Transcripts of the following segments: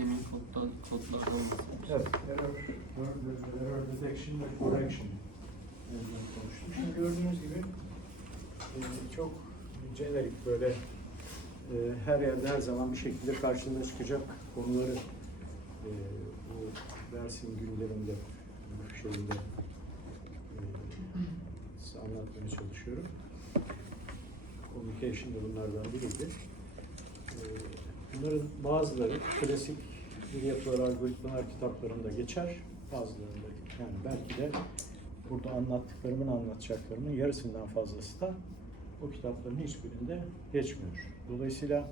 demin kodlarda olması. Evet, error detection ve correction konuştuk. Şimdi gördüğünüz gibi çok jenerik böyle her yerde her zaman bir şekilde karşınıza çıkacak konuları bu dersin gündeminde bu şekilde size anlatmaya çalışıyorum. Communication da bunlardan biriydi. Bunların bazıları klasik yapıları, algoritmalar kitaplarında geçer. Bazılarında yani belki de burada anlattıklarımın, anlatacaklarımın yarısından fazlası da o kitapların hiçbirinde geçmiyor. Dolayısıyla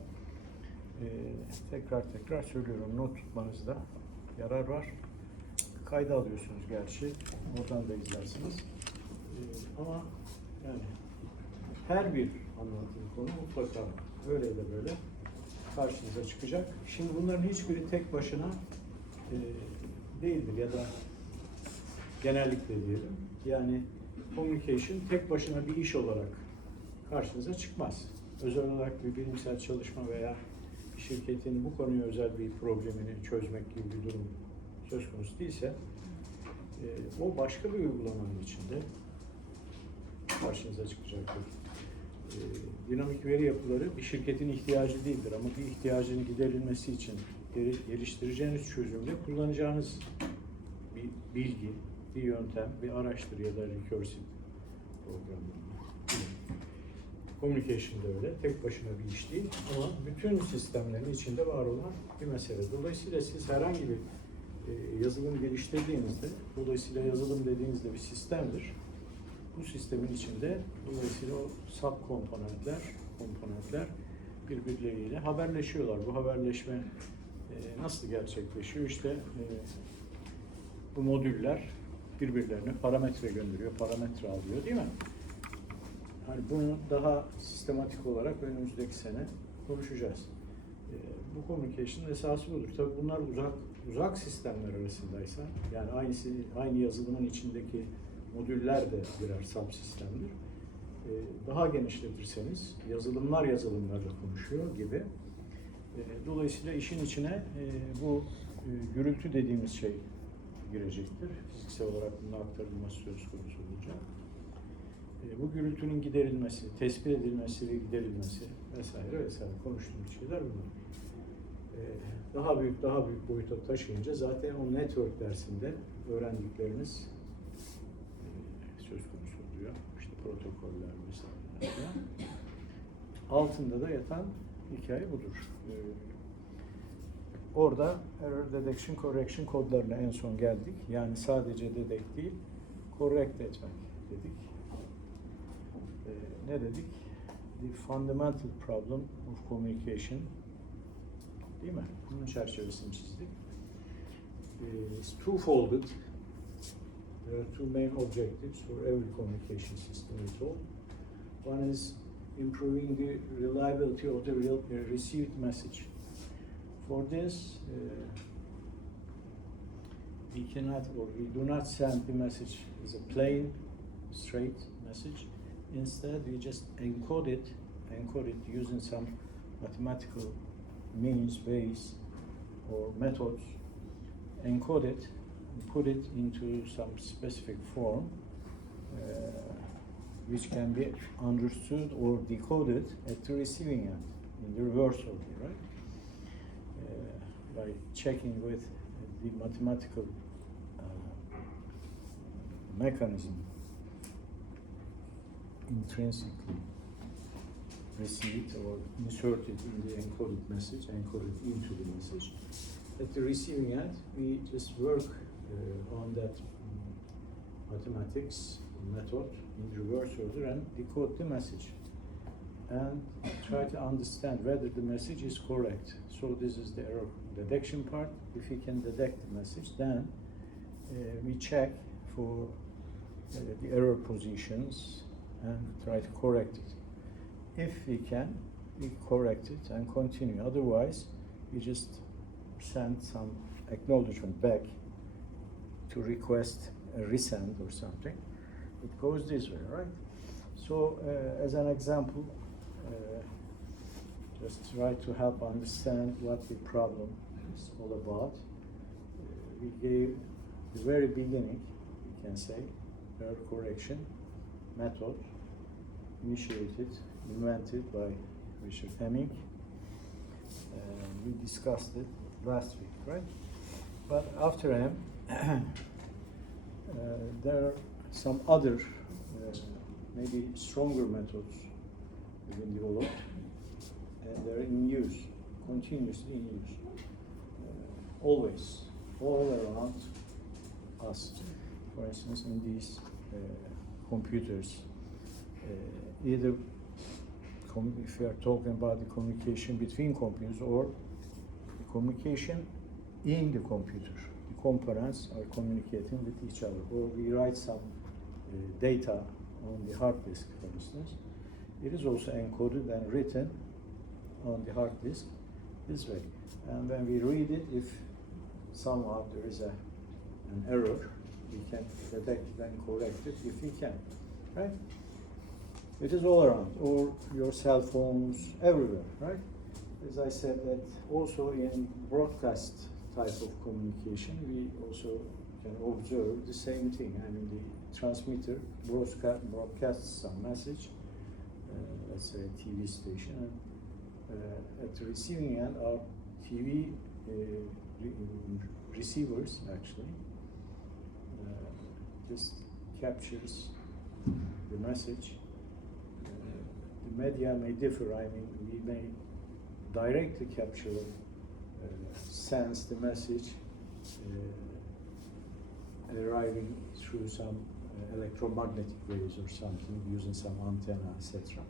tekrar söylüyorum, not tutmanızda yarar var. Kayda alıyorsunuz gerçi, oradan da izlersiniz. Ama yani her bir anlattığım konu mutlaka öyle de böyle karşınıza çıkacak. Şimdi bunların hiçbiri tek başına değildir ya da genellikle diyelim. Yani communication tek başına bir iş olarak karşınıza çıkmaz. Özel olarak bir bilimsel çalışma veya bir şirketin bu konuya özel bir problemini çözmek gibi bir durum söz konusu değilse o başka bir uygulamanın içinde karşınıza çıkacaktır. Dinamik veri yapıları bir şirketin ihtiyacı değildir ama bir ihtiyacın giderilmesi için geliştireceğiniz çözümde kullanacağınız bir bilgi, bir yöntem, bir araçtır ya da recursive program. Communication da öyle, tek başına bir iş değil ama bütün sistemlerin içinde var olan bir mesele. Dolayısıyla siz herhangi bir yazılım geliştirdiğinizde, dolayısıyla yazılım dediğinizde bir sistemdir. Bu sistemin içinde dolayısıyla o komponentler birbirleriyle haberleşiyorlar. Bu haberleşme nasıl gerçekleşiyor? İşte bu modüller birbirlerine parametre gönderiyor, parametre alıyor değil mi? Yani bunu daha sistematik olarak önümüzdeki sene konuşacağız. Bu communication'ın esası budur. Tabii bunlar uzak sistemler arasındaysa, yani aynı yazılımın içindeki modüller de birer subsistemdir. Daha genişletirseniz yazılımlarla konuşuyor gibi. Dolayısıyla işin içine bu gürültü dediğimiz şey girecektir. Fiziksel olarak bunun aktarılması söz konusu olacak. Bu gürültünün giderilmesi, tespit edilmesi ve giderilmesi vesaire konuştuğumuz şeyler bunlar. Daha büyük boyuta taşıyınca zaten o network dersinde öğrendikleriniz söz konusu oluyor. İşte protokoller mesela. Altında da yatan hikaye budur. Orada error detection, correction kodlarına en son geldik. Yani sadece detect değil, correct etmek dedik. Ne dedik? The fundamental problem of communication, değil mi? Bunun çerçevesini çizdik. It's two-folded. There are two main objectives for every communication system we told. One is improving the reliability of the received message. For this, we do not send the message as a plain, straight message. Instead, we just encode it using some mathematical means, ways, or methods. Encode it and put it into some specific form, which can be understood or decoded at the receiving end, in the reverse order, right? By checking with the mathematical mechanism intrinsically received or inserted in the encoded message, encoded into the message. At the receiving end, we just work on that mathematics method in reverse order and decode the message and try to understand whether the message is correct. So this is the error detection part. If we can detect the message, then we check for the error positions and try to correct it. If we can, we correct it and continue. Otherwise, we just send some acknowledgement back to request a resend or something. It goes this way, right? So, as an example, just try to help understand what the problem is all about. We gave the very beginning, we can say, error correction method initiated, invented by Richard Hemming. We discussed it last week, right? But after him, there are some other, maybe stronger methods being developed, and they're in use, continuously in use, always, all around us. For instance, in these computers, either if we are talking about the communication between computers or the communication in the computer, the components are communicating with each other, or we write some data on the hard disk, for instance. It is also encoded and written on the hard disk this way. And when we read it, if somehow there is an error, we can detect it and correct it if we can, right? It is all around, or your cell phones, everywhere, right? As I said, that also in broadcast type of communication, we also can observe the same thing. I mean, the transmitter broadcasts some message, let's say a TV station, and at the receiving end are TV receivers, actually, just captures the message. The media may differ. I mean, we may directly capture, sense the message arriving through some electromagnetic waves or something, using some antenna, etc.,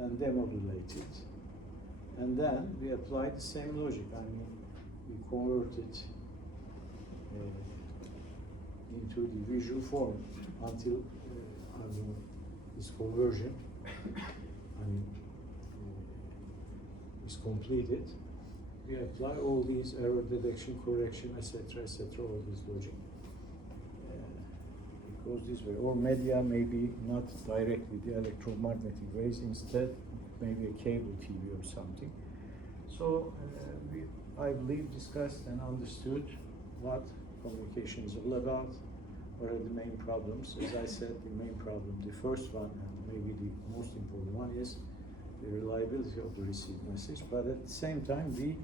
and demodulate it. And then we apply the same logic. I mean, we convert it into the visual form until this conversion is completed. We apply all these error detection, correction, etc., all this logic. It goes this way. Or media may be not directly the electromagnetic waves, instead maybe a cable TV or something. So we, I believe, discussed and understood what communication is all about. What are the main problems? As I said, the main problem, the first one, and maybe the most important one, is the reliability of the received message. But at the same time, we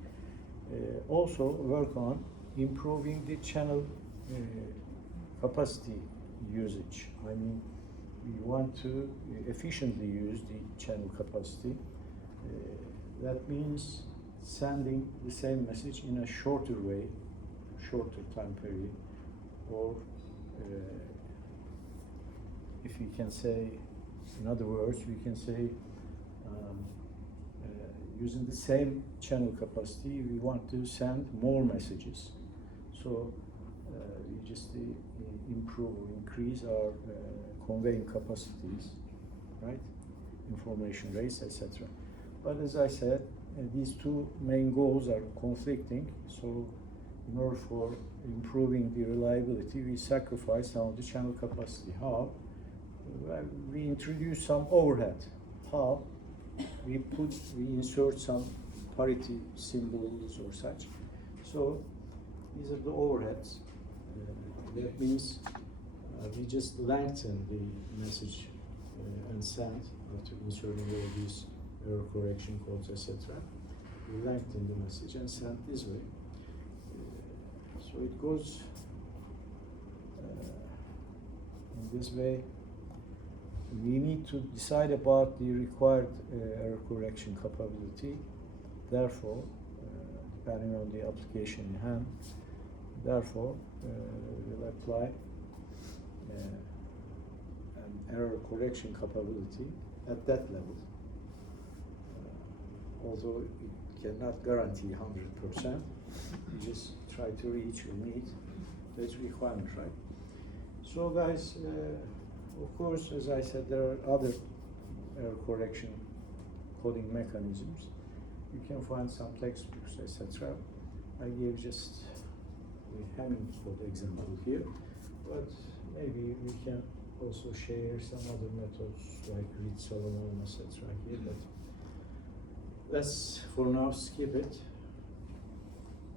also work on improving the channel capacity usage. I mean, we want to efficiently use the channel capacity. That means sending the same message in a shorter way, shorter time period, or if we can say, in other words, we can say using the same channel capacity, we want to send more messages. So we just improve or increase our conveying capacities, right? Information rates, etc. But as I said, these two main goals are conflicting. So in order for improving the reliability, we sacrifice some of the channel capacity. How? Well, we introduce some overhead. How? We insert some parity symbols or such. So these are the overheads. That means we just lengthen the message and send after inserting all these error correction codes, etc. We lengthen the message and send this way. So it goes in this way. We need to decide about the required error correction capability. Therefore, depending on the application in hand, therefore, we'll apply an error correction capability at that level. Although it cannot guarantee 100%, we just try to reach or meet those requirements, right? So guys, of course, as I said, there are other error correction coding mechanisms. You can find some textbooks, etc. I gave just the Hemming code example here, but maybe we can also share some other methods like read Solomon, etc. here. But let's for now skip it.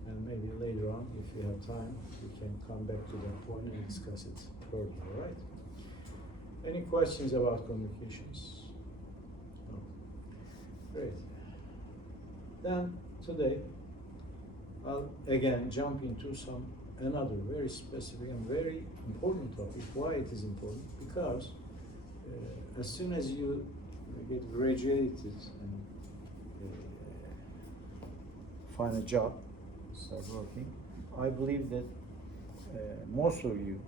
and maybe later on, if you have time, we can come back to that point and discuss it further, all right? Any questions about communications? No. Great. Then today, I'll again jump into another very specific and very important topic. Why it is important? Because as soon as you get graduated and find a job, start working, I believe that most of you,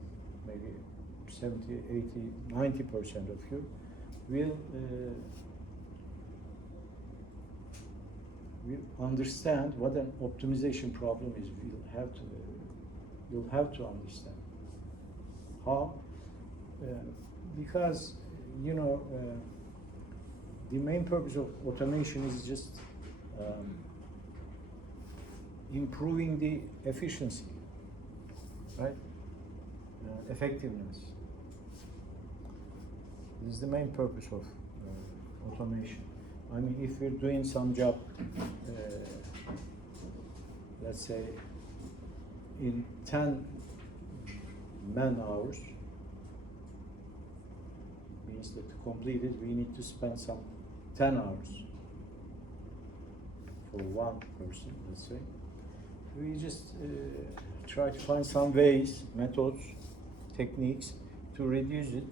maybe 70, 80, 90% of you will understand what an optimization problem is. You'll have to understand how, because you know the main purpose of automation is just improving the efficiency, right? Effectiveness. This is the main purpose of automation. I mean, if we're doing some job, let's say in 10 man hours, means that to complete it, we need to spend some 10 hours for one person, let's say. We just try to find some ways, methods, techniques to reduce it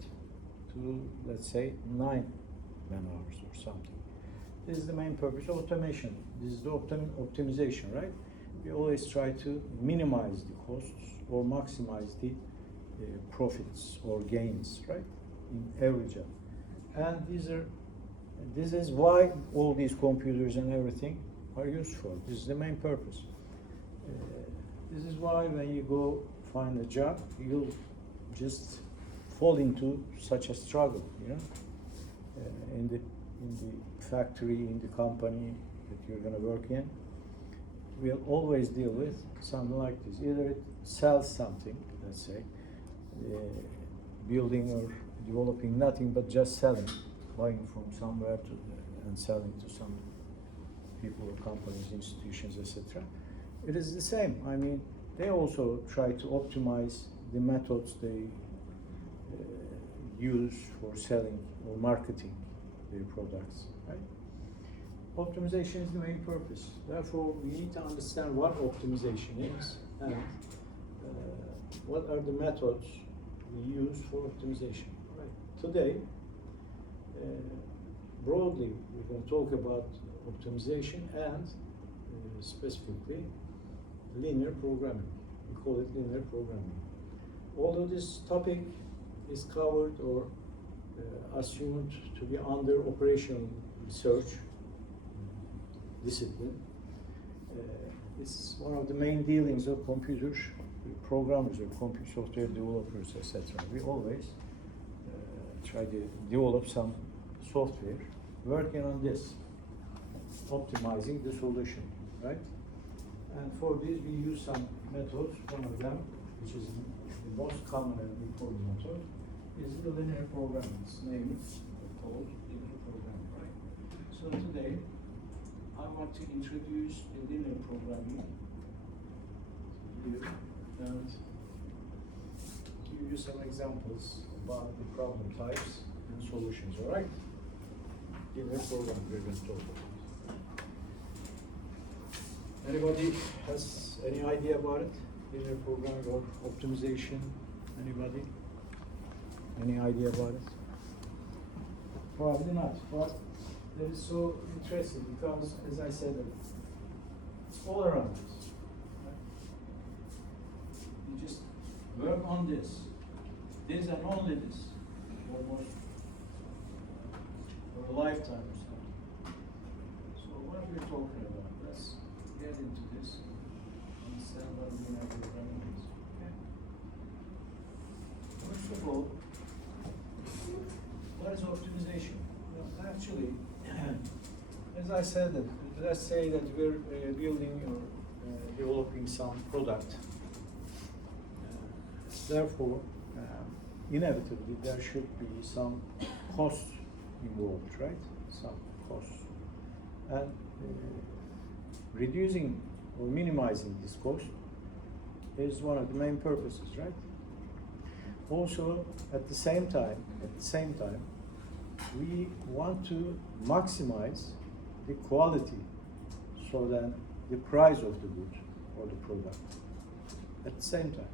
to, let's say, 9 man hours or something. This is the main purpose of automation. This is the optimization, right? We always try to minimize the costs or maximize the profits or gains, right? In every job. And this is why all these computers and everything are useful. This is the main purpose. This is why when you go find a job, you'll just fall into such a struggle, you know, in the factory, in the company that you're going to work in. We'll always deal with something like this. Either it sells something, let's say, building or developing nothing but just selling, buying from somewhere and selling to some people or companies, institutions, etc. It is the same. I mean, they also try to optimize the methods they use for selling or marketing their products, right? Optimization is the main purpose. Therefore, we need to understand what optimization is and what are the methods we use for optimization. Right. Today, broadly, we're going to talk about optimization and specifically linear programming. We call it linear programming. Although this topic is covered or assumed to be under operational research discipline, it's one of the main dealings of computer programmers or computer software developers, etc. We always try to develop some software working on this, optimizing the solution, right? And for this we use some methods. One of them, which is the most common and important method, is the linear programming. Its name is called linear programming, right? So today, I want to introduce the linear programming here and give you some examples about the problem types and solutions, all right? Linear programming we're going to talk about. Anybody has any idea about it? Linear programming or optimization? Anybody? Any idea about it? Probably not, but that is so interesting because, as I said, it's all around us. Right? You just work on this and only this, almost for a lifetime or something. So what are we talking about? Let's get into this and understand what linear programming is. Okay? First of all, what is optimization? Well, actually, as I said, let's say that we're building or developing some product. Therefore, inevitably, there should be some cost involved, right? Some cost. And reducing or minimizing this cost is one of the main purposes, right? Also, at the same time, we want to maximize the quality so that the price of the good or the product at the same time.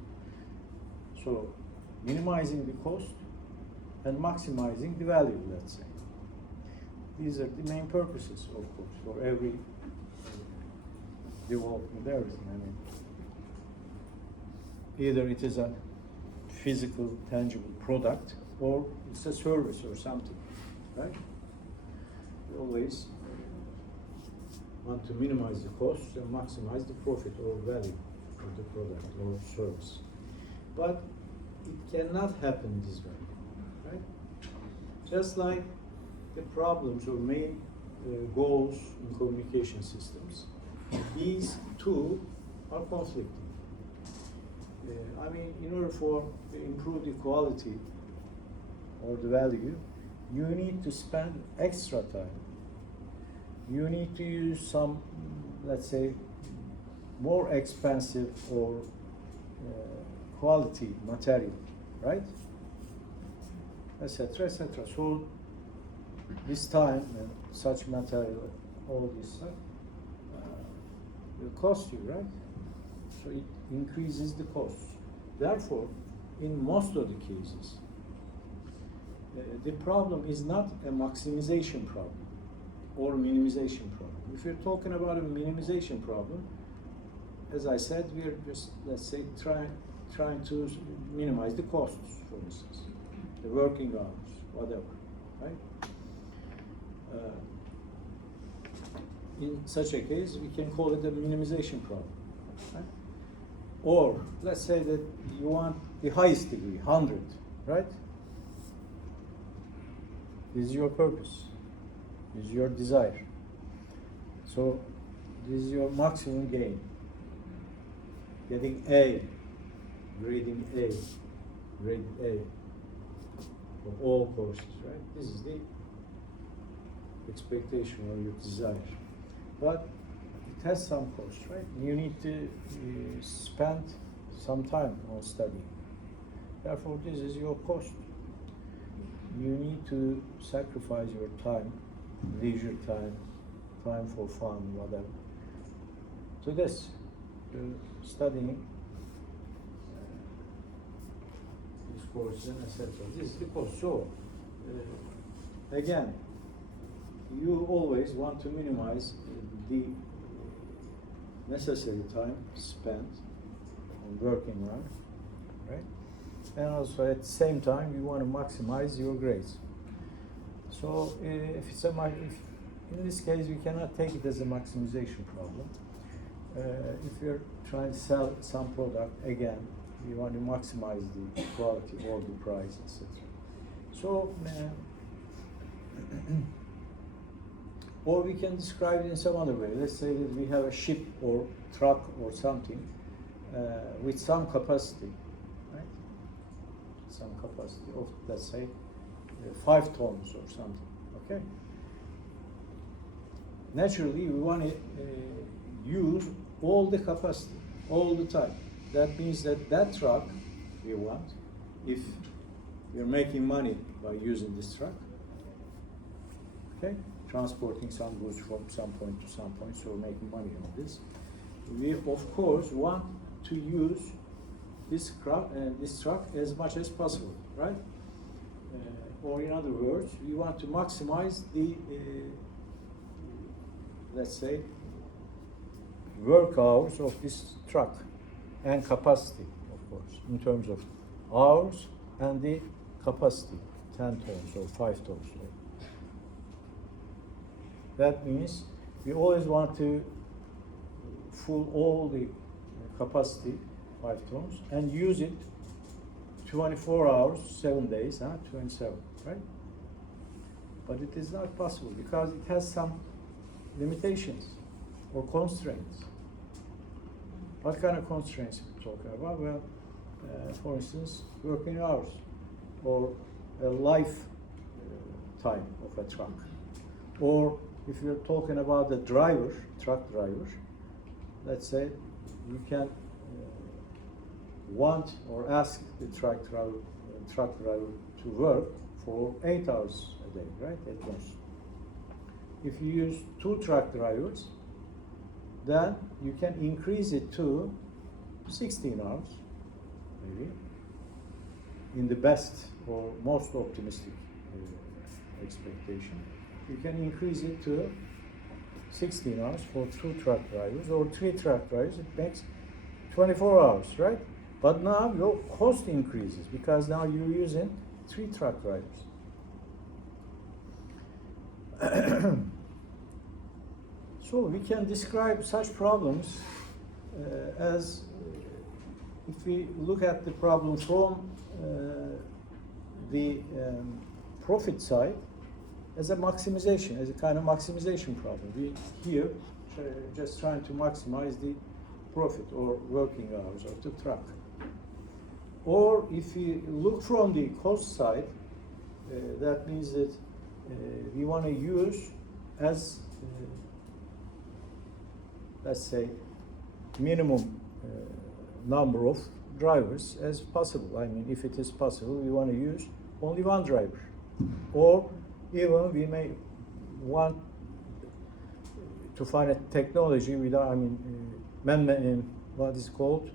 So minimizing the cost and maximizing the value, let's say. These are the main purposes, of course, for every development, everything. I mean, either it is a physical, tangible product or it's a service or something, right? We always want to minimize the costs and maximize the profit or value of the product or service. But it cannot happen this way, right? Just like the problems or main goals in communication systems, these two are conflicting. I mean, in order to improve the quality or the value, you need to spend extra time. You need to use some, let's say, more expensive or quality material, right? Etc. etc. So this time and such material, all this stuff will cost you, right? So it increases the cost. Therefore, in most of the cases, the problem is not a maximization problem or minimization problem. If you're talking about a minimization problem, as I said, we're just, let's say, trying to minimize the costs, for instance, the working hours, whatever, right? In such a case, we can call it a minimization problem, right? Or let's say that you want the highest degree, 100, right? This is your purpose. This is your desire. So this is your maximum gain. Getting A, grading A, grade A for all courses, right? This is the expectation or your desire. But it has some cost, right? You need to spend some time on studying. Therefore, this is your cost. You need to sacrifice your time, leisure time, time for fun, whatever, to this, to studying this course and etc. This is the cost. So, again, you always want to minimize the necessary time spent on working on, right? And also at the same time, you want to maximize your grades. So if it's in this case, we cannot take it as a maximization problem. If you're trying to sell some product, again, you want to maximize the quality or the price, etc. So, or we can describe it in some other way. Let's say that we have a ship or truck or something with some capacity, right? Some capacity of, let's say, 5 tons or something, okay? Naturally, we want to use all the capacity, all the time. That means that that truck we want, if we're making money by using this truck, okay? Transporting some goods from some point to some point, so we're making money on this. We, of course, want to use this truck as much as possible, right? Or in other words, we want to maximize the, let's say, work hours of this truck and capacity, of course, in terms of hours and the capacity, 10 tons or 5 tons. That means we always want to full all the capacity, 5 tons, and use it 24 hours, 7 days, 27, right? But it is not possible because it has some limitations or constraints. What kind of constraints are we talking about? Well, for instance, working hours or a life time of a truck. Or if you're talking about the driver, truck driver, let's say you can want or ask the truck driver to work for 8 hours a day, right? At most. If you use 2 truck drivers, then you can increase it to 16 hours, maybe, in the best or most optimistic expectation. You can increase it to 16 hours for 2 truck drivers or 3 truck drivers. It makes 24 hours, right? But now your cost increases because now you're using 3 truck drivers. So we can describe such problems as, if we look at the problem from the profit side, as a maximization, as a kind of maximization problem. We here just trying to maximize the profit or working hours of the truck. Or if we look from the cost side, that means that we want to use as let's say minimum number of drivers as possible. I mean, if it is possible, we want to use only 1 driver, or even we may want to find a technology without, I mean, what is called,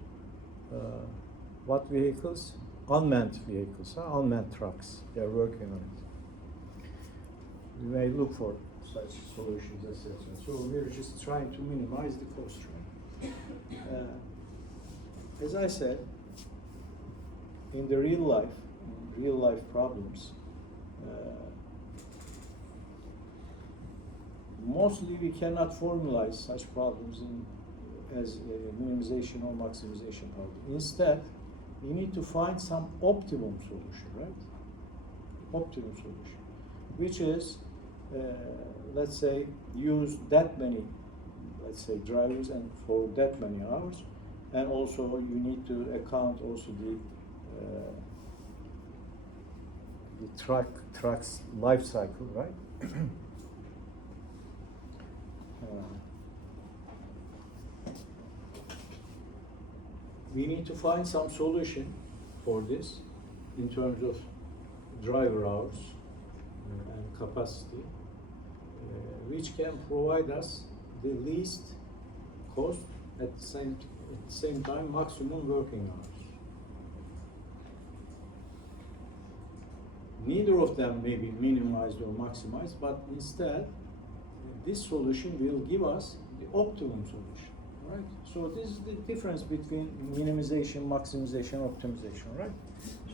what vehicles? Unmanned vehicles, unmanned trucks. They are working on it. We may look for such solutions, etc. So we're just trying to minimize the cost. As I said, in the real life problems, mostly we cannot formalize such problems as a minimization or maximization problem. Instead, we need to find some optimum solution, right? Optimum solution, which is, let's say, use that many, let's say, drivers and for that many hours, and also you need to account also the truck's life cycle, right? We need to find some solution for this in terms of driver hours and capacity, which can provide us the least cost at the same time maximum working hours. Neither of them may be minimized or maximized, but instead this solution will give us the optimum solution, right? So this is the difference between minimization, maximization, optimization, right?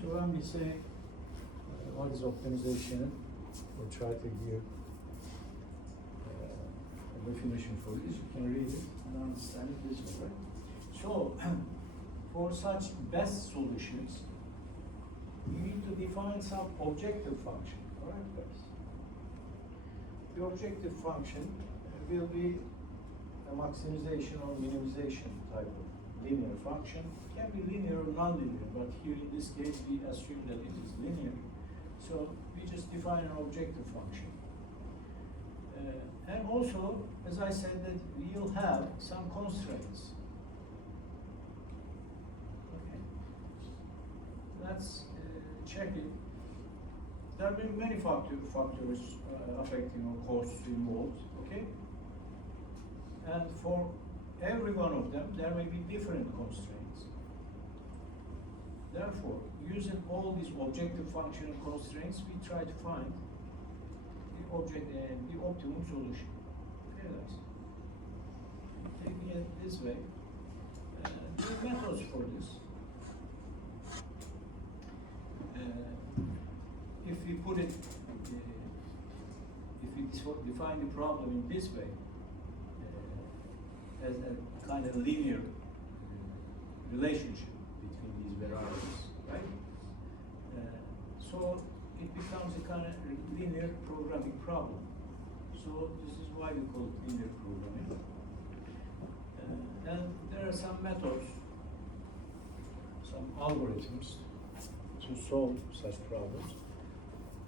So when we say what is optimization, we'll try to give a definition for this. You can read it and understand it this way, right? So for such best solutions, you need to define some objective function, all right, guys? The objective function will be a maximization or minimization type of linear function. It can be linear or non-linear, but here in this case we assume that it is linear. So we just define an objective function. And also, as I said, that we'll have some constraints. Okay. Let's check it. There have been many factors affecting our costs involved, okay? And for every one of them, there may be different constraints. Therefore, using all these objective functional constraints, we try to find the optimum solution. Okay, guys? Taking it this way, there are methods for this. If we put it, if we define the problem in this way, as a kind of linear relationship between these variables, right? So it becomes a kind of linear programming problem. So this is why we call it linear programming. And there are some methods, some algorithms to solve such problems.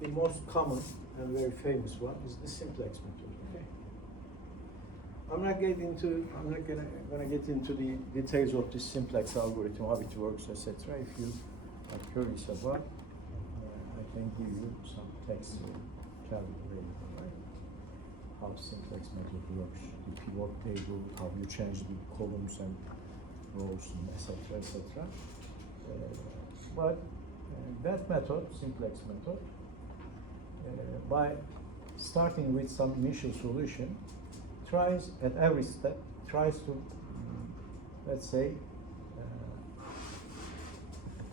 The most common and very famous one is the simplex method. Okay. I'm not gonna get into the details of this simplex algorithm, how it works, etc. If you are curious about, I can give you some text calculator, right? How simplex method works, the pivot table, how you change the columns and rows, and etc. etc. But that method, simplex method, by starting with some initial solution, tries at every step, tries to, let's say,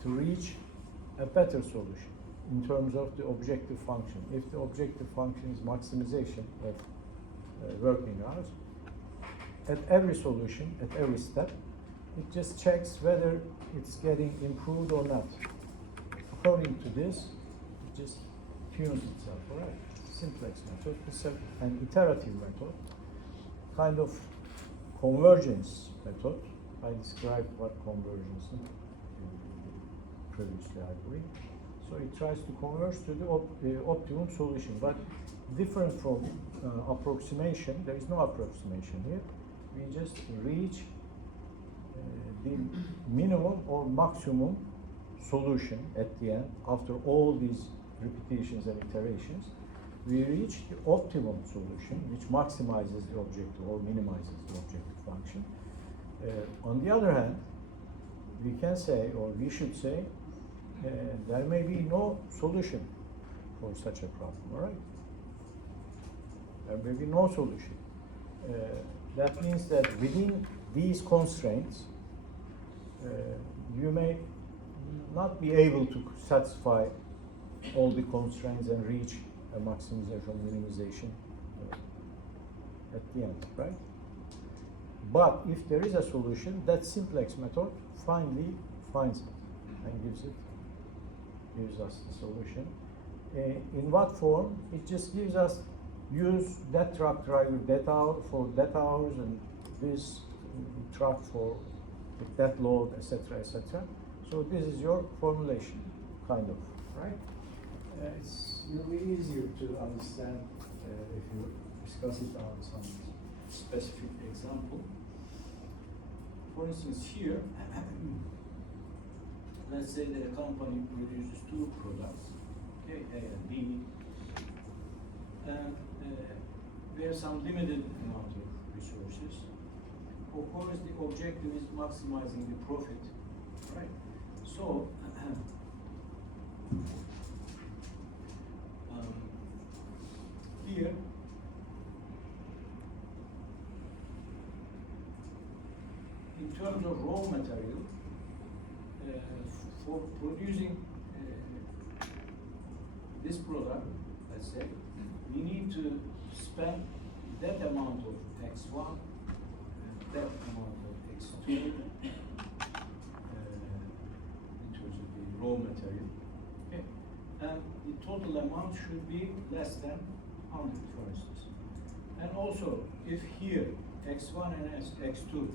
to reach a better solution in terms of the objective function. If the objective function is maximization of working hours, at every solution, at every step, it just checks whether it's getting improved or not. According to this, it just tunes itself, all right? Simplex method, it's an iterative method, kind of convergence method. I described what convergence is previously, I believe. So it tries to converge to the optimum solution, but different from approximation. There is no approximation here. We just reach the minimum or maximum solution at the end. After all these repetitions and iterations, we reach the optimum solution, which maximizes the objective or minimizes the objective function. On the other hand, we can say, or we should say, there may be no solution for such a problem, all right? There may be no solution. That means that within these constraints, you may not be able to satisfy all the constraints and reach a maximization, minimization at the end, right? But if there is a solution, that simplex method finally finds it and gives us the solution. In what form? It just gives us use that truck driver that hour for that hours and this truck for that load, etc., etc. So this is your formulation, kind of, right? It's really easier to understand if you discuss it on some specific example. For instance, here, let's say that a company produces two products, okay, A and B, and there's some limited amount of resources. Of course, the objective is maximizing the profit, right? So, here, in terms of raw material, for producing this product, let's say, we need to spend that amount of X1, that amount of X2, in terms of the raw material, okay? And the total amount should be less than 100, for instance. And also, if here X1 and X2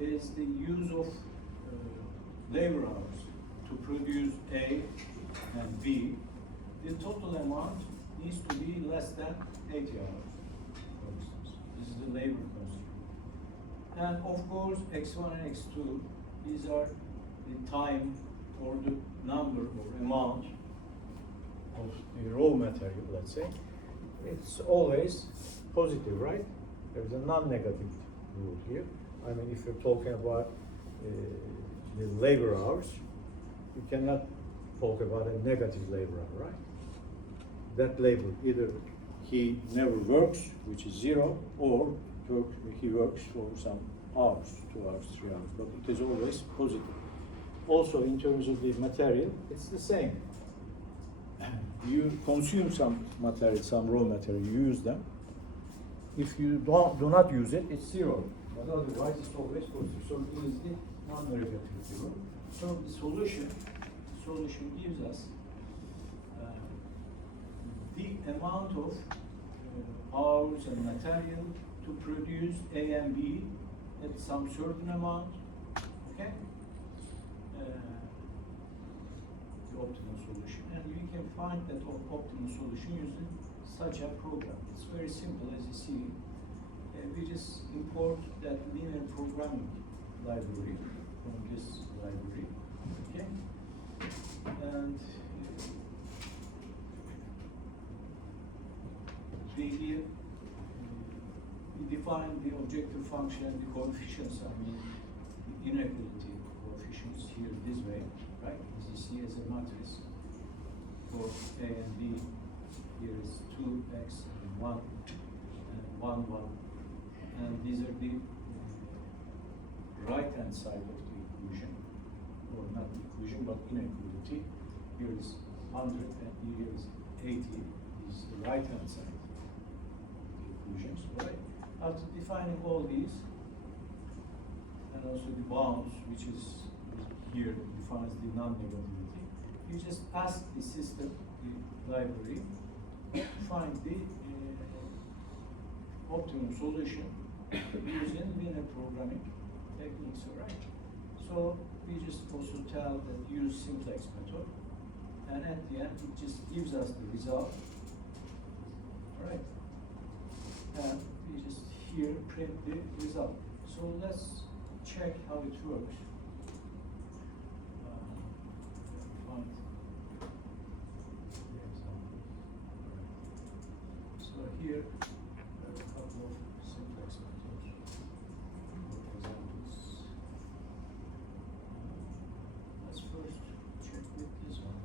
is the use of labor hours to produce A and B, the total amount needs to be less than 80 hours, for instance. This is the labor constraint. And of course, X1 and X2, these are the time or the number or amount of the raw material, let's say. It's always positive, right? There's a non-negative rule here. I mean, if you're talking about the labor hours, you cannot talk about a negative labor hour, right? That labor, either he never works, which is 0, or he works for some hours, 2 hours, 3 hours, but it is always positive. Also, in terms of the material, it's the same. You consume some material, some raw material, you use them. If you do not use it, it's 0. But otherwise, it's always positive. So it is the non-negative rule. So the solution gives us the amount of hours and material to produce A and B at some certain amount, okay? The optimal solution, and we can find that optimal solution using such a program. It's very simple, as you see. We just import that linear programming library from this library, okay? And we define the objective function and the coefficients, I mean, the inequality coefficients here this way, right? As you see as a matrix for A and B. Here is 2x and 1 and 1, 1. And these are the right-hand side of the equation, or not the equation, but inequality. Here is 100 and here is 80. This is the right-hand side of the equations, right? After defining all these, and also the bounds, which is here defines the non-negativity, you just ask the system, the library, to find the optimum solution using linear programming techniques, all right? So we just also tell that use simplex method, and at the end it just gives us the result, all right? And we just here print the result. So let's check how it works. Find the example. So here there are a couple of simplex methods or examples. Let's first check with this one.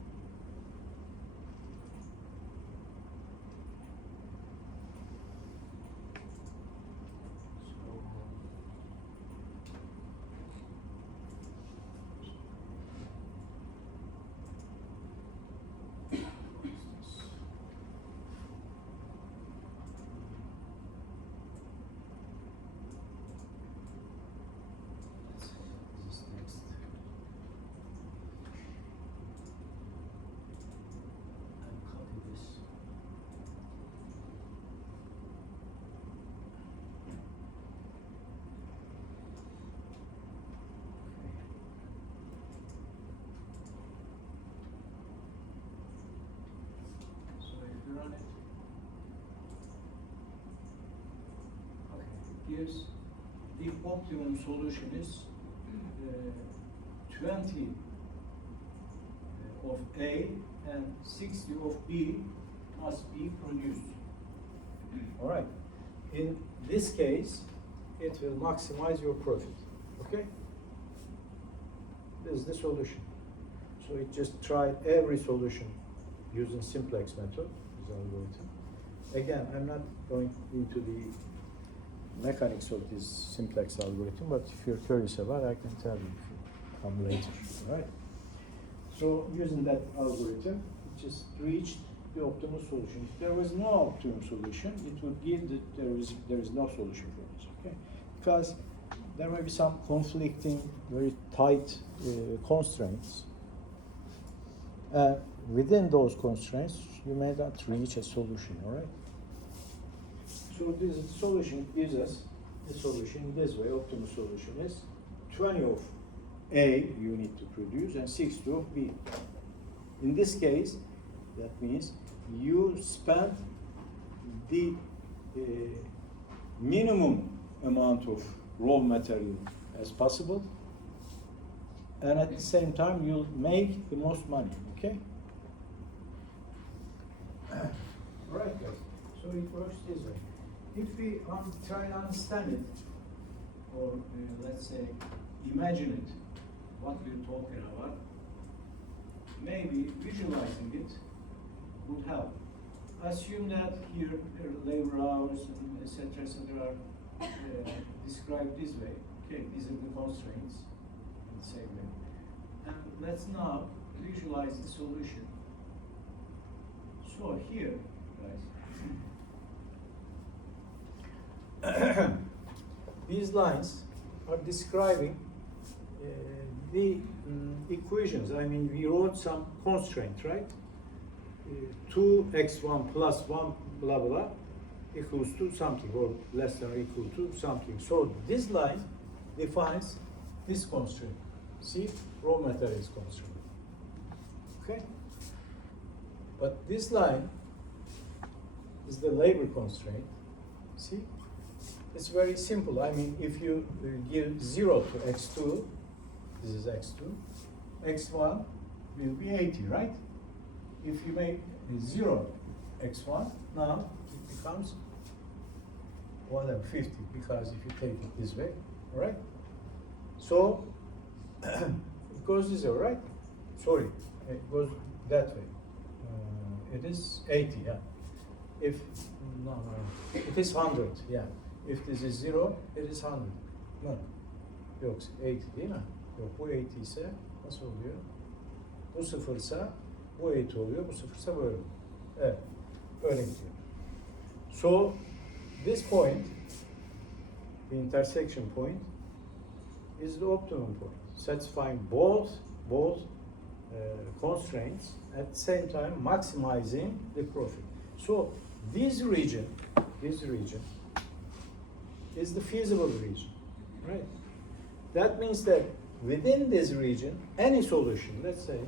Run it. Okay, here's the optimum solution is 20 of A and 60 of B must be produced. All right. In this case, it will maximize your profit. Okay? This is the solution. So it just tried every solution using simplex method. Algorithm. Again, I'm not going into the mechanics of this simplex algorithm, but if you're curious about it, I can tell you if you come later. Right? So using that algorithm, it just reached the optimal solution. If there was no optimum solution, it would give that there is no solution for this. Okay? Because there may be some conflicting, very tight constraints. Within those constraints, you may not reach a solution, all right? So this solution gives us the solution this way. Optimal solution is 20 of A you need to produce and 60 of B. In this case, that means you spend the minimum amount of raw material as possible, and at the same time you'll make the most money, okay? Right, guys. So it works this way. If we try to understand it, or let's say imagine it, what we're talking about, maybe visualizing it would help. Assume that here labor hours and etc. are described this way. Okay, these are the constraints in the same way. And let's now visualize the solution. So here, guys, these lines are describing the equations. I mean, we wrote some constraint, right? 2x1 plus 1 blah blah equals to something, or less than or equal to something. So this line defines this constraint. See, raw materials constraint. Okay? But this line is the labor constraint. See? It's very simple. I mean, if you give 0 to x2, this is x2, x1 will be 80, right? If you make 0 x1, now it becomes whatever, 50, because if you take it this way, all right? So, it goes this way, right? Sorry, it goes that way. It is 80, yeah. If, no, it is 100, yeah. If this is 0, it is 100. No, yok 80 değil mi? Yok, bu 80 ise nasıl oluyor? Bu 0 ise bu 80 oluyor, bu 0 ise böyle. Evet, böyle gidiyor. So, this point, the intersection point, is the optimum point, satisfying both constraints at the same time, maximizing the profit. So, this region is the feasible region, right? That means that within this region, any solution, let's say,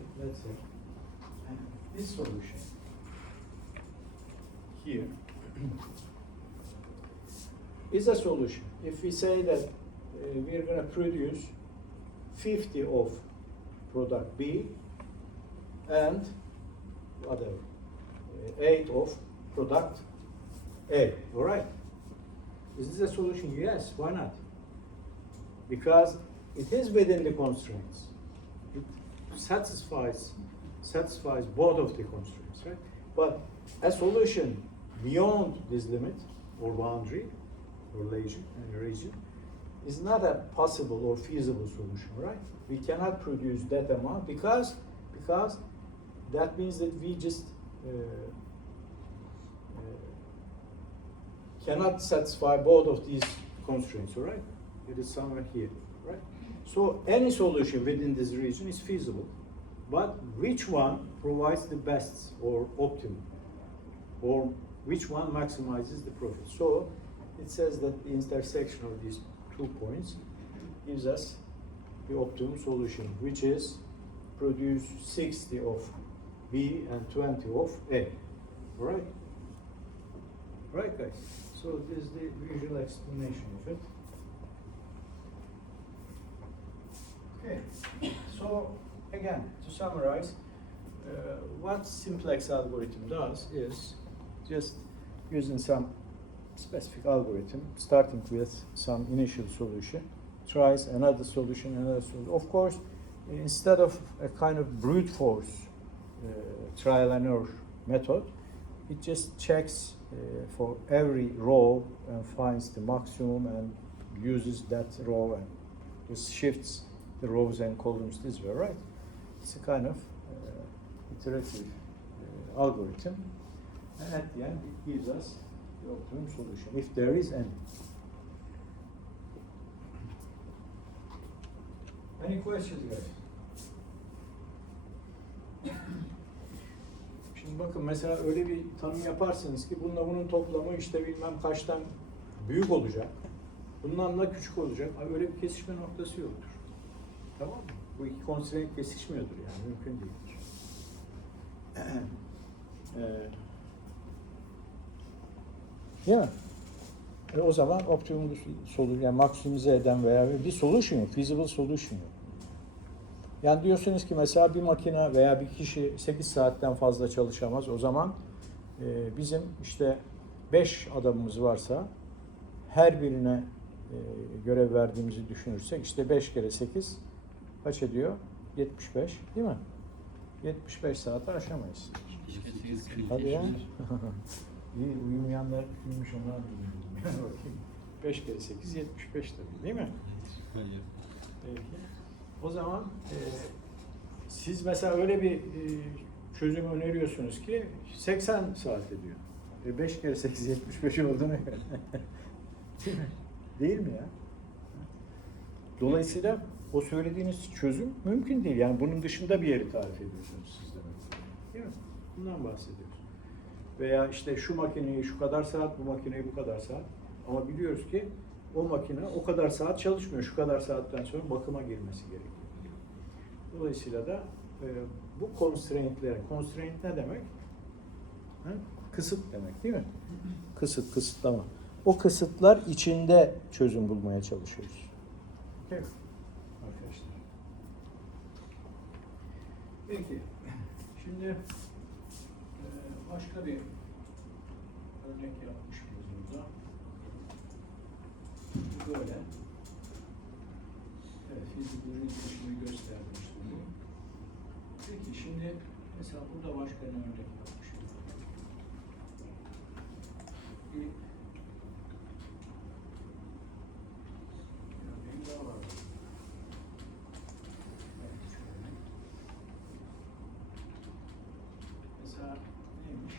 this solution here is a solution. If we say that we are going to produce 50 of product B and whatever, 8 of product A, all right? Is this a solution? Yes, why not? Because it is within the constraints. It satisfies both of the constraints, right? But a solution beyond this limit or boundary or region is not a possible or feasible solution, right? We cannot produce that amount because that means that we just cannot satisfy both of these constraints, all right? It is somewhere here, right? So any solution within this region is feasible, but which one provides the best or optimum, or which one maximizes the profit? So it says that the intersection of these 2 points gives us the optimum solution, which is produce 60 of B and 20 of A, all right? Right, guys? So this is the visual explanation of it. Okay, so again, to summarize, what simplex algorithm does is just using some specific algorithm, starting with some initial solution, tries another solution. Of course, instead of a kind of brute force trial and error method, it just checks for every row and finds the maximum and uses that row and just shifts the rows and columns this way, right? It's a kind of iterative algorithm, and at the end it gives us the optimum solution, if there is any. Any questions, guys? Şimdi bakın, mesela öyle bir tanım yaparsınız ki bununla bunun toplamı işte bilmem kaçtan büyük olacak, bundan da küçük olacak. Öyle bir kesişme noktası yoktur. Tamam mı? Bu iki constraint kesişmiyordur yani, mümkün değildir. Değil mi? O zaman optimum solution, yani maksimize eden veya bir solution yok, feasible solution yok. Yani diyorsunuz ki mesela bir makine veya bir kişi 8 saatten fazla çalışamaz. O zaman bizim işte 5 adamımız varsa her birine görev verdiğimizi düşünürsek işte 5 kere 8 kaç ediyor? 75, değil mi? 75 saate aşamayız. Hadi ya. İyi, uyumayanlar uyumuş, onlar uyumuyor. 5 kere 8 75 tabii, değil mi? Hayır. Peki. O zaman siz mesela öyle bir çözüm öneriyorsunuz ki 80 saat ediyor. 5 kere 8 75 olduğunu değil mi ya? Dolayısıyla o söylediğiniz çözüm mümkün değil. Yani bunun dışında bir yeri tarif ediyorsunuz siz demek. Değil mi? Bundan bahsediyoruz. Veya işte şu makineyi şu kadar saat, bu makineyi bu kadar saat. Ama biliyoruz ki o makine o kadar saat çalışmıyor. Şu kadar saatten sonra bakıma girmesi gerekiyor. Dolayısıyla da bu constraint ne demek? Kısıt demek değil mi? Kısıt, kısıtlama. O kısıtlar içinde çözüm bulmaya çalışıyoruz. Okay. Arkadaşlar. Peki. Şimdi başka bir örnek yapmışız burada. Bu böyle. Evet, fiziklerin dışını göstermiştim. Peki şimdi mesela burada başka bir örnek yapmışım. Bir örneğim daha var. Evet, şöyle. Mesela neymiş?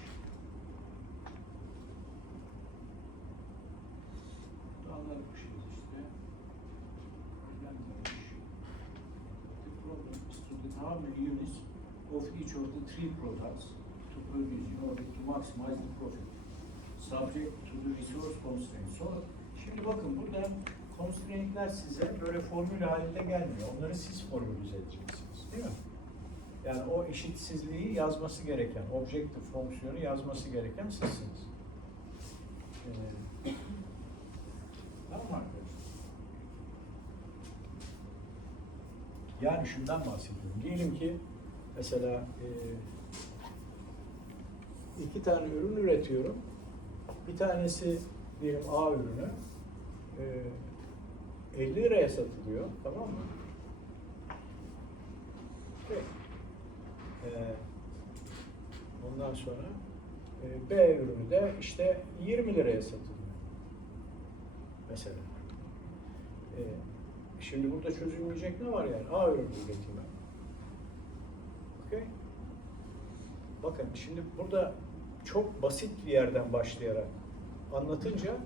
Anlatmışız işte. Problem neymiş? The problem is to determine how many units of each of the three products to produce in order to maximize the profit, subject to the resource constraints. Şimdi bakın burada constraint'ler size böyle formül halinde gelmiyor. Onları siz formülize edeceksiniz, değil mi? Yani o eşitsizliği yazması gereken, objective fonksiyonu yazması gereken sizsiniz. Tamam mı arkadaşlar? Yani şundan bahsediyorum. Diyelim ki mesela iki tane ürün üretiyorum. Bir tanesi diyelim A ürünü 50 liraya satılıyor. Tamam mı? Okay. Ondan sonra B ürünü de işte 20 liraya satılıyor. Mesela. Şimdi burada çözülmeyecek ne var yani? A ürünü üretimi. Okay. Bakın şimdi burada çok basit bir yerden başlayarak anlatınca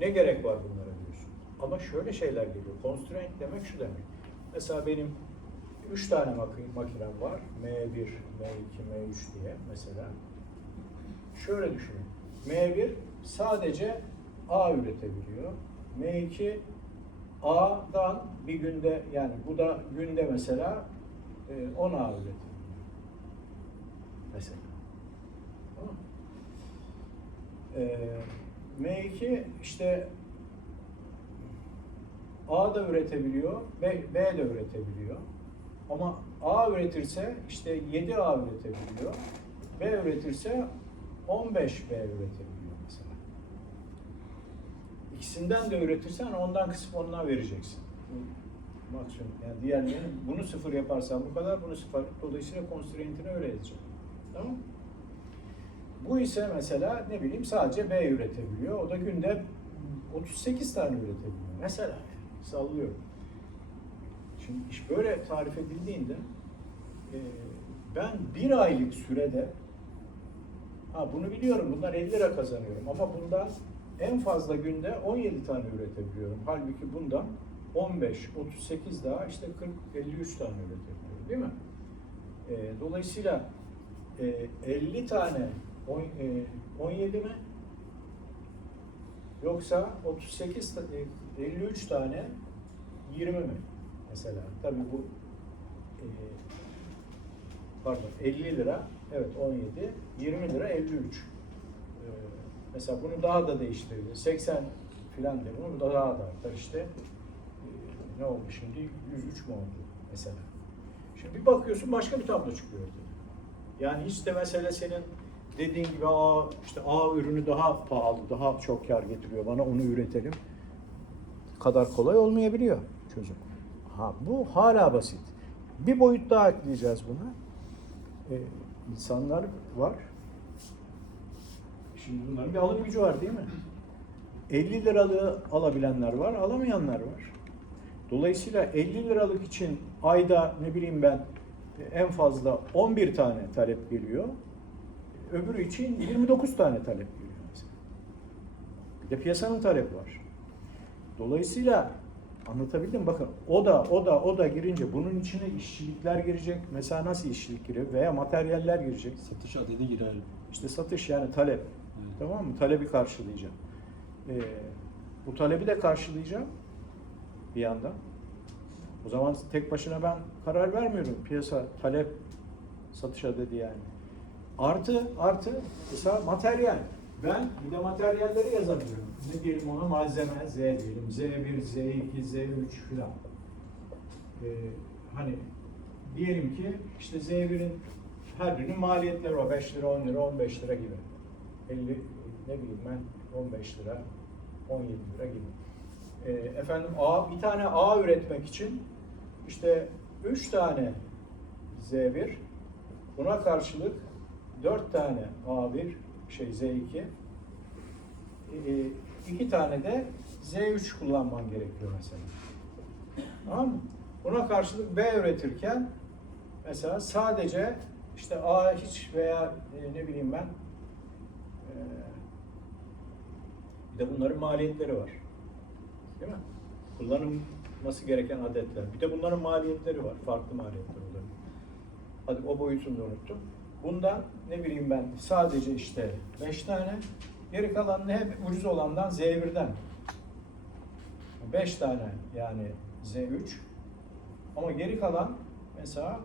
ne gerek var bunlara diyorsun. Ama şöyle şeyler geliyor. Constraint demek şu demek. Mesela benim 3 tane makinem var. M1, M2, M3 diye mesela. Şöyle düşünün. M1 sadece A üretebiliyor. M2 A'dan bir günde, yani bu da günde mesela 10 A üretebiliyor. Mesela. Tamam. M2 işte A da üretebiliyor, B de üretebiliyor. Ama A üretirse işte 7 A üretebiliyor. B üretirse 15 B üretebiliyor mesela. İkisinden de üretirsen ondan kısıp ondan vereceksin. Maksimum. Yani diğerlerini bunu sıfır yaparsan bu kadar, bunu sıfır. Dolayısıyla constraint'ini öyle yazacak. Tamam mı? Bu ise mesela ne bileyim sadece B üretebiliyor. O da günde 38 tane üretebiliyor. Mesela sallıyorum. Şimdi iş böyle tarif edildiğinde ben bir aylık sürede bunu biliyorum, bundan 50 lira kazanıyorum ama bundan en fazla günde 17 tane üretebiliyorum. Halbuki bundan 15, 38 daha işte 40, 53 tane üretebiliyorum, değil mi? Dolayısıyla 50 tane 17 mi? Yoksa 38, 53 tane 20 mi? Mesela tabii bu pardon 50 lira, evet 17, 20 lira 53. Mesela bunu daha da değiştirebilir. 80 filan derim, bu da daha da artar işte. Ne oldu şimdi? 103 mu oldu mesela? Şimdi bir bakıyorsun başka bir tablo çıkıyor ortaya. Yani hiç de mesela senin dediğin gibi işte A ürünü daha pahalı, daha çok kar getiriyor, bana onu üretelim kadar kolay olmayabiliyor çözüm. Bu hala basit. Bir boyut daha ekleyeceğiz buna. İnsanlar var. Şimdi bunların bir alım gücü var değil mi? 50 liralığı alabilenler var, alamayanlar var. Dolayısıyla 50 liralık için ayda ne bileyim ben en fazla 11 tane talep geliyor. Öbürü için 29 tane talep geliyor mesela. Bir de piyasanın talebi var. Dolayısıyla anlatabildim. Bakın o da girince bunun içine işçilikler girecek. Mesela nasıl işçilik giriyor? Veya materyaller girecek. Satış adedi girer. İşte satış yani talep. Evet. Tamam mı? Talebi karşılayacağım. Bu talebi de karşılayacağım bir yandan. O zaman tek başına ben karar vermiyorum. Piyasa, talep, satış adedi yani. Artı mesela materyal. Ben bir de materyalleri yazabilirim. Ne diyelim ona? Malzeme Z diyelim. Z1, Z2, Z3 filan. Hani diyelim ki işte Z1'in her birinin maliyetleri var. 5 lira, 10 lira, 15 lira gibi. 50, ne bileyim ben 15 lira, 17 lira gibi. Efendim bir tane A üretmek için işte 3 tane Z1, buna karşılık 4 tane A1, Z2, 2 tane de Z3 kullanman gerekiyor mesela. Tamam mı? Buna karşılık B üretirken mesela sadece işte A hiç veya ne bileyim ben bir de bunların maliyetleri var. Değil mi? Kullanılması gereken adetler. Bir de bunların maliyetleri var. Farklı maliyetler oluyor. Hadi o boyutunu da unuttum. Bundan ne bileyim ben sadece işte 5 tane, geri kalanını hep ucuz olandan Z1'den 5 tane yani Z3, ama geri kalan mesela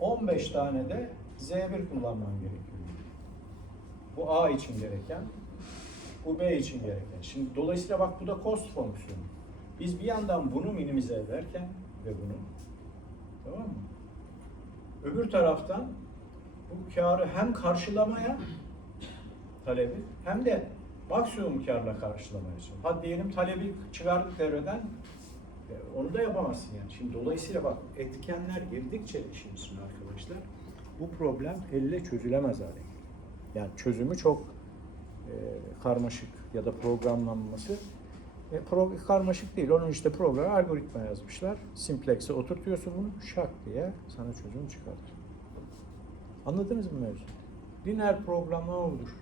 15 tane de Z1 kullanman gerekiyor. Bu A için gereken, bu B için gereken. Şimdi dolayısıyla bak bu da cost fonksiyonu. Biz bir yandan bunu minimize ederken ve bunu, tamam mı? Öbür taraftan bu karı hem karşılamaya talebi hem de maksimum karla karşılamaya çalışıyor. Hadi diyelim talebi çıkardık devreden, onu da yapamazsın yani. Şimdi dolayısıyla bak etkenler girdikçe işin içine arkadaşlar bu problem elle çözülemez hale geliyor. Yani çözümü çok karmaşık ya da programlanması karmaşık değil. Onun işte program algoritma yazmışlar. Simplex'e oturtuyorsun bunu şak diye sana çözüm çıkartıyor. Anladınız mı mevzu? Lineer programlama budur.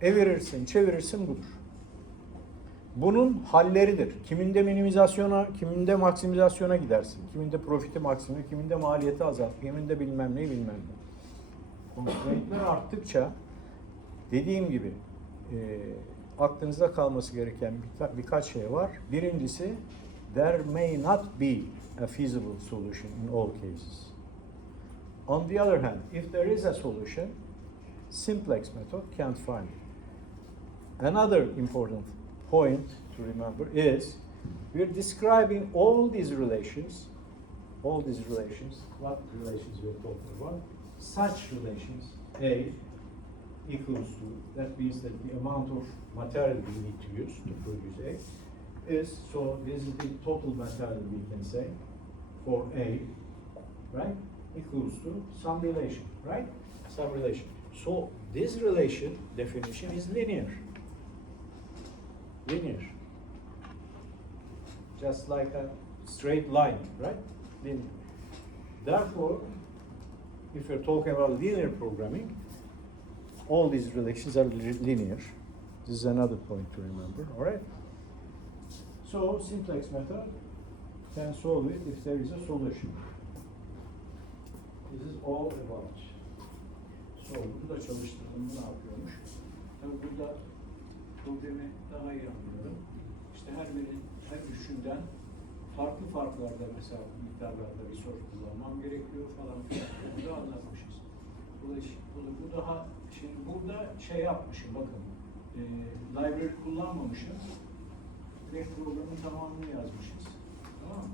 Evirirsin, çevirirsin budur. Bunun halleridir. Kiminde minimizasyona, kiminde maksimizasyona gidersin. Kiminde profiti maksimi, kiminde maliyeti azalt, kiminde bilmem ne. Constraint'ler arttıkça dediğim gibi aklınızda kalması gereken birkaç şey var. Birincisi, there may not be a feasible solution in all cases. On the other hand, if there is a solution, simplex method can't find it. Another important point to remember is we're describing all these relations. What relations we're talking about? Such relations, A equals to, that means that the amount of material we need to use to produce A is, so this is the total material we can say for A, right? Equals to some relation, right? Some relation. So this relation definition is linear. Linear. Just like a straight line, right? Linear. Therefore, if you're talking about linear programming, all these relations are linear. This is another point to remember, all right? So, simplex method can solve it if there is a solution. This is all about. So, burada çalıştırdım, ne yapıyormuş? Tabii burada problemi daha iyi anlıyorum. İşte her üçünden farklı farklarda mesela miktarlarda resource kullanmam gerekiyor falan filan. Bunu da anlatmışız. Bu daha, şimdi burada şey yapmışım bakın. Library kullanmamışım. Direkt programın tamamını yazmışız. Tamam mı?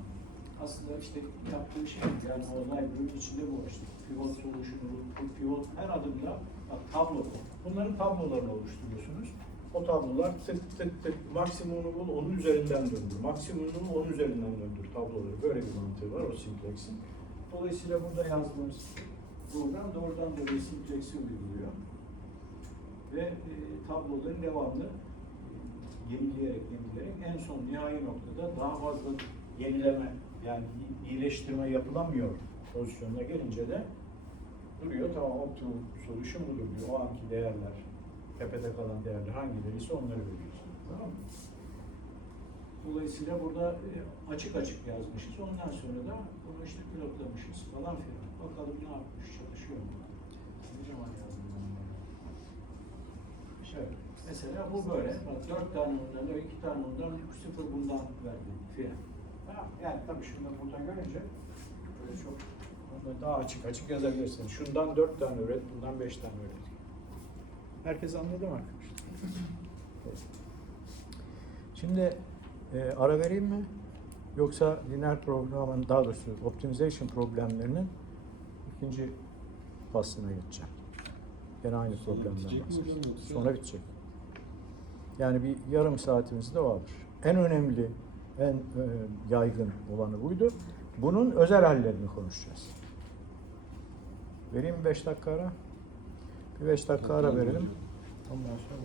Aslında işte yaptığı şey yani o library'nin içinde bu işte pivot solution'u, pivot her adımda bak tablo. Bunların tablolarını oluşturuyorsunuz. O tablolar tık tık tık maksimumunu bul, onun üzerinden döndür. Maksimumunu onun üzerinden döndür tabloları. Böyle bir mantığı var o simplex'in. Dolayısıyla burada yazdığımız program doğrudan böyle simplex'i uyguluyor. Ve tabloların devamlı yenileyerek en son nihai noktada daha fazla yenileme yani iyileştirme yapılamıyor pozisyonuna gelince de duruyor. Tamam optimum solution budur diyor. O anki değerler, tepede kalan değerler hangileriyse onları veriyorsunuz. Tamam mı? Dolayısıyla burada açık yazmışız. Ondan sonra da bunu işte pilotlamışız falan filan. Bakalım ne yapmış, çalışıyor mu? Ne zaman yazdım ben bunu? Şöyle. Mesela bu böyle. Bak 4 tane ondan, 2 tane ondan, 0 bundan verdim filan. Tamam. Yani tabii şunu da burada görünce böyle çok Onu daha açık açık yazabilirsin. Şundan 4 tane üret, bundan 5 tane üret. Herkes anladı mı arkadaşlar? Şimdi ara vereyim mi? Yoksa lineer programın, daha doğrusu optimization problemlerinin ikinci faslına geçeceğim. Gene aynı Sonra problemden bitecek mi bahsedeceğim. hocam yoksa? Sonra bitecek. Yani bir yarım saatimiz de vardır. En önemli, en yaygın olanı buydu. Bunun özel hallerini konuşacağız. Vereyim mi 5 dakika ara? Bir 5 dakika ara verelim. Ondan sonra